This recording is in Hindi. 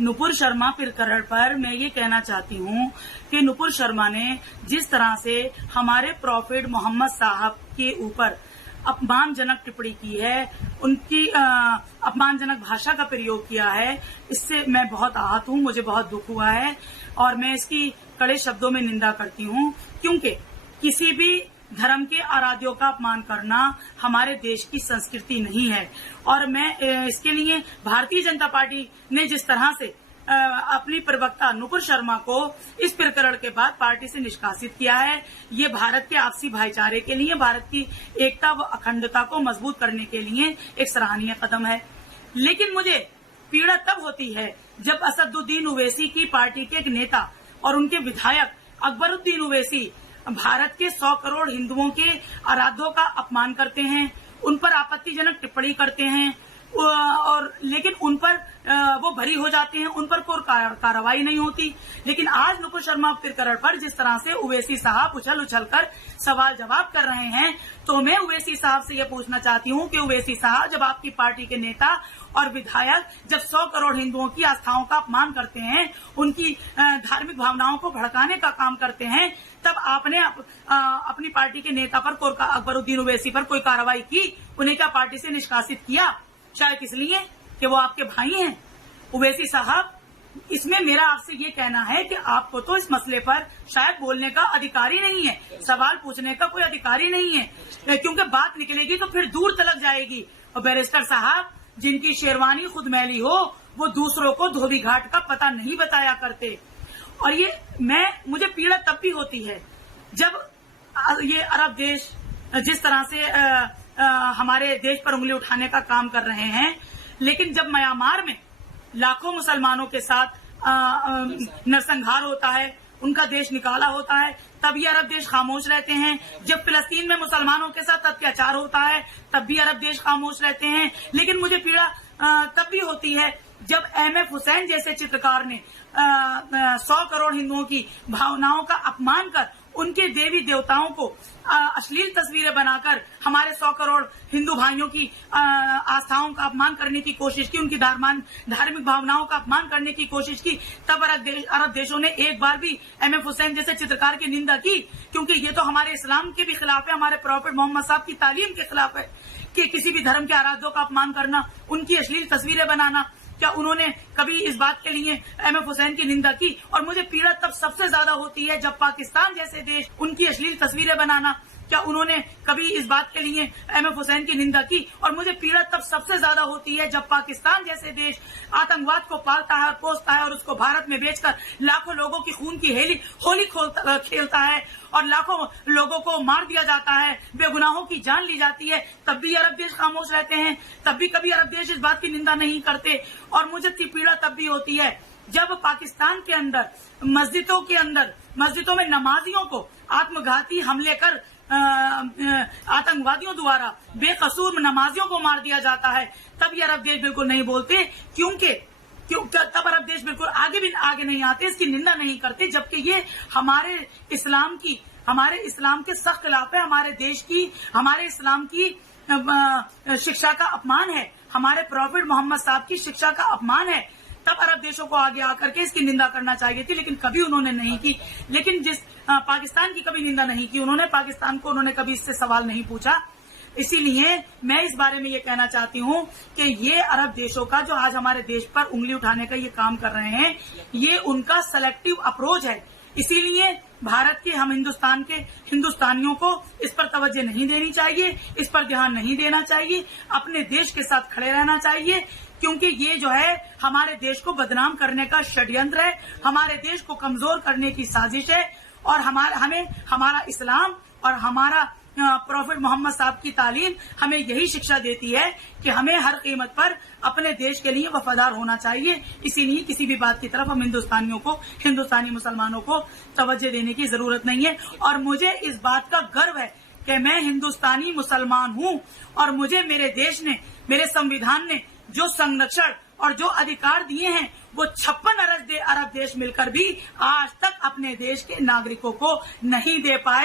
नुपुर शर्मा प्रकरण पर मैं ये कहना चाहती हूँ कि नुपुर शर्मा ने जिस तरह से हमारे प्रॉफिट मोहम्मद साहब के ऊपर अपमानजनक टिप्पणी की है, उनकी अपमानजनक भाषा का प्रयोग किया है, इससे मैं बहुत आहत हूँ, मुझे बहुत दुख हुआ है और मैं इसकी कड़े शब्दों में निंदा करती हूँ, क्योंकि किसी भी धर्म के आराध्यों का अपमान करना हमारे देश की संस्कृति नहीं है। और मैं इसके लिए भारतीय जनता पार्टी ने जिस तरह से अपनी प्रवक्ता नुपुर शर्मा को इस प्रकरण के बाद पार्टी से निष्कासित किया है, ये भारत के आपसी भाईचारे के लिए, भारत की एकता व अखंडता को मजबूत करने के लिए एक सराहनीय कदम है। लेकिन मुझे पीड़ा तब होती है जब असदुद्दीन ओवैसी की पार्टी के एक नेता और उनके विधायक अकबरुद्दीन ओवैसी भारत के 100 करोड़ हिंदुओं के आराध्यों का अपमान करते हैं, उन पर आपत्तिजनक टिप्पणी करते हैं और लेकिन उन पर वो भरी हो जाते हैं, उन पर कोई कार्रवाई नहीं होती। लेकिन आज नुपुर शर्मा प्रकरण पर जिस तरह से ओवैसी साहब उछल उछल कर सवाल जवाब कर रहे हैं, तो मैं ओवैसी साहब से ये पूछना चाहती हूँ कि ओवैसी साहब, जब आपकी पार्टी के नेता और विधायक जब 100 करोड़ हिंदुओं की आस्थाओं का अपमान करते हैं, उनकी धार्मिक भावनाओं को भड़काने का काम करते हैं, तब आपने अपनी पार्टी के नेता पर अकबरुद्दीन ओवैसी पर कोई कार्रवाई की? उन्हें क्या पार्टी से निष्कासित किया? शायद इसलिए कि वो आपके भाई हैं। ओवैसी साहब, इसमें मेरा आपसे ये कहना है कि आपको तो इस मसले पर शायद बोलने का अधिकार ही नहीं है, सवाल पूछने का कोई अधिकार ही नहीं है, क्योंकि बात निकलेगी तो फिर दूर तलक जाएगी। और बैरिस्टर साहब, जिनकी शेरवानी खुद मैली हो, वो दूसरों को धोबी घाट का पता नहीं बताया करते। और ये मुझे पीड़ा तब भी होती है जब ये अरब देश जिस तरह से हमारे देश पर उंगली उठाने का काम कर रहे हैं, लेकिन जब म्यांमार में लाखों मुसलमानों के साथ नरसंहार होता है, उनका देश निकाला होता है, तब ये अरब देश खामोश रहते हैं। जब फिलिस्तीन में मुसलमानों के साथ अत्याचार होता है, तब भी अरब देश खामोश रहते हैं। लेकिन मुझे पीड़ा तब भी होती है जब एमएफ हुसैन जैसे चित्रकार ने 100 करोड़ हिंदुओं की भावनाओं का अपमान कर उनके देवी देवताओं को अश्लील तस्वीरें बनाकर हमारे 100 करोड़ हिंदू भाइयों की आस्थाओं का अपमान करने की कोशिश की, उनकी धार्मिक भावनाओं का अपमान करने की कोशिश की, तब अरब देशों ने एक बार भी एमएफ हुसैन जैसे चित्रकार की निंदा की, क्योंकि ये तो हमारे इस्लाम के भी खिलाफ है, हमारे प्रॉफिट मोहम्मद साहब की तालीम के खिलाफ है कि किसी भी धर्म के आराध्यों का अपमान करना, उनकी अश्लील तस्वीरें बनाना। क्या उन्होंने कभी इस बात के लिए एमएफ हुसैन की निंदा की? और मुझे पीड़ा तब सबसे ज्यादा होती है जब पाकिस्तान जैसे देश उनकी अश्लील तस्वीरें बनाना, क्या उन्होंने कभी इस बात के लिए एमएफ हुसैन की निंदा की? और मुझे पीड़ा तब सबसे ज्यादा होती है जब पाकिस्तान जैसे देश आतंकवाद को पालता है और पोसता है और उसको भारत में बेचकर लाखों लोगों की खून की होली खेलता है और लाखों लोगों को मार दिया जाता है, बेगुनाहों की जान ली जाती है, तब भी अरब देश खामोश रहते हैं, तब भी कभी अरब देश इस बात की निंदा नहीं करते। और मुझे पीड़ा तब भी होती है जब पाकिस्तान के अंदर मस्जिदों में नमाजियों को आत्मघाती हमले कर आतंकवादियों द्वारा बेकसूर नमाजियों को मार दिया जाता है, तब ये अरब देश बिल्कुल नहीं बोलते, क्योंकि तब अरब देश बिल्कुल आगे नहीं आते, इसकी निंदा नहीं करते, जबकि ये हमारे इस्लाम के सख्त खिलाफ है, हमारे इस्लाम की शिक्षा का अपमान है, हमारे प्रॉफिट मोहम्मद साहब की शिक्षा का अपमान है। तब अरब देशों को आगे आकर के इसकी निंदा करना चाहिए थी, लेकिन कभी उन्होंने नहीं की। लेकिन पाकिस्तान की कभी निंदा नहीं की पाकिस्तान को उन्होंने कभी इससे सवाल नहीं पूछा। इसीलिए मैं इस बारे में ये कहना चाहती हूँ कि ये अरब देशों का जो आज हमारे देश पर उंगली उठाने का ये काम कर रहे हैं, ये उनका सेलेक्टिव अप्रोच है। इसीलिए भारत के हम हिंदुस्तानियों को इस पर तवज्जो नहीं देनी चाहिए, इस पर ध्यान नहीं देना चाहिए, अपने देश के साथ खड़े रहना चाहिए, क्योंकि ये जो है हमारे देश को बदनाम करने का षड्यंत्र है, हमारे देश को कमजोर करने की साजिश है। और हमारा इस्लाम और हमारा प्रॉफिट मोहम्मद साहब की तालीम हमें यही शिक्षा देती है कि हमें हर कीमत पर अपने देश के लिए वफादार होना चाहिए। इसीलिए किसी भी बात की तरफ हम हिंदुस्तानी मुसलमानों को तवज्जो देने की जरूरत नहीं है। और मुझे इस बात का गर्व है कि मैं हिंदुस्तानी मुसलमान हूँ और मुझे मेरे देश ने, मेरे संविधान ने जो संरक्षण और जो अधिकार दिए हैं, वो 56 अरब देश मिलकर भी आज तक अपने देश के नागरिकों को नहीं दे पाए।